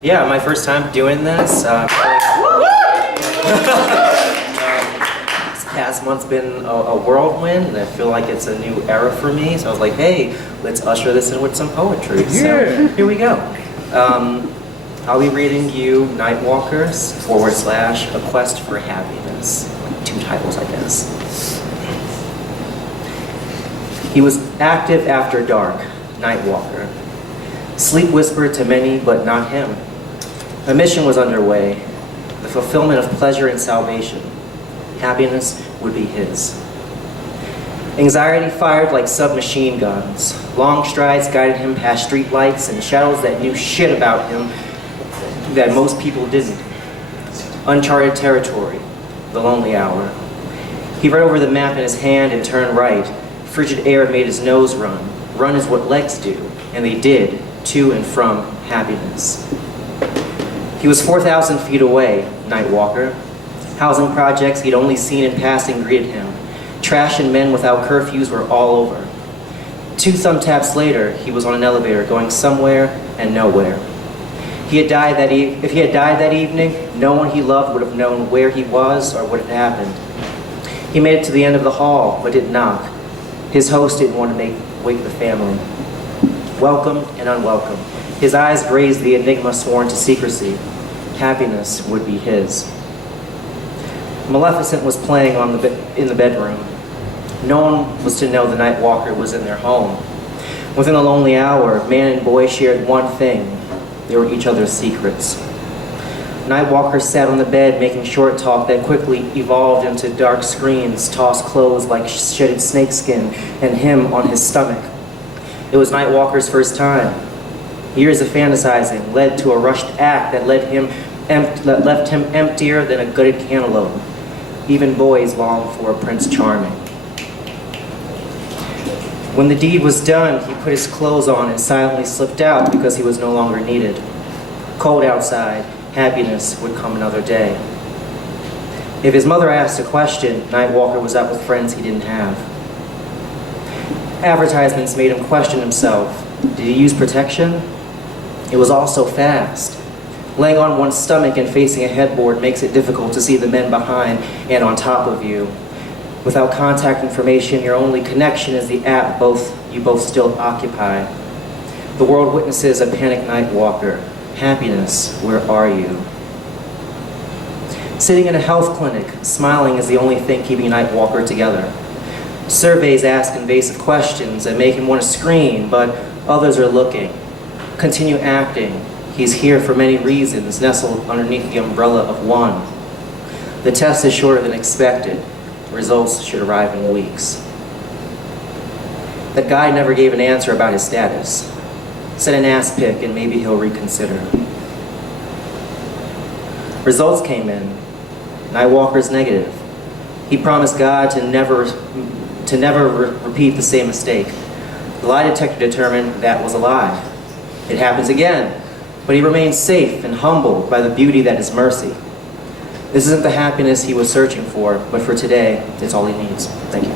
Yeah, my first time doing this. This past month's been a whirlwind, and I feel like it's a new era for me. So I was like, hey, let's usher this in with some poetry. Yeah. So here we go. I'll be reading you Nightwalkers / A Quest for Happiness. Two titles, I guess. He was active after dark, Nightwalker. Sleep whispered to many, but not him. A mission was underway, the fulfillment of pleasure and salvation. Happiness would be his. Anxiety fired like submachine guns. Long strides guided him past street lights and shadows that knew shit about him that most people didn't. Uncharted territory, the lonely hour. He read over the map in his hand and turned right. Frigid air made his nose run. Run is what legs do, and they did, to and from happiness. He was 4,000 feet away, Nightwalker. Housing projects he'd only seen in passing greeted him. Trash and men without curfews were all over. 2 thumb taps later, he was on an elevator going somewhere and nowhere. If he had died that evening, no one he loved would have known where he was or what had happened. He made it to the end of the hall, but didn't knock. His host didn't want to wake the family. Welcome and unwelcome. His eyes grazed the enigma sworn to secrecy. Happiness would be his. Maleficent was playing in the bedroom. No one was to know the Nightwalker was in their home. Within a lonely hour, man and boy shared one thing. They were each other's secrets. Nightwalker sat on the bed making short talk that quickly evolved into dark screams, tossed clothes like shedded snakeskin, and him on his stomach. It was Nightwalker's first time. Years of fantasizing led to a rushed act that left him emptier than a gutted cantaloupe. Even boys long for a Prince Charming. When the deed was done, he put his clothes on and silently slipped out because he was no longer needed. Cold outside, happiness would come another day. If his mother asked a question, Nightwalker was out with friends he didn't have. Advertisements made him question himself. Did he use protection? It was all so fast. Laying on one's stomach and facing a headboard makes it difficult to see the men behind and on top of you. Without contact information, your only connection is the app you both still occupy. The world witnesses a panicked Nightwalker. Happiness, where are you? Sitting in a health clinic, smiling is the only thing keeping Nightwalker together. Surveys ask invasive questions that make him want to scream, but others are looking. Continue acting. He's here for many reasons, nestled underneath the umbrella of one. The test is shorter than expected. Results should arrive in weeks. That guy never gave an answer about his status. Send an ass pic and maybe he'll reconsider. Results came in. Nightwalker's negative. He promised God to never repeat the same mistake. The lie detector determined that was a lie. It happens again, but he remains safe and humbled by the beauty that is mercy. This isn't the happiness he was searching for, but for today, it's all he needs. Thank you.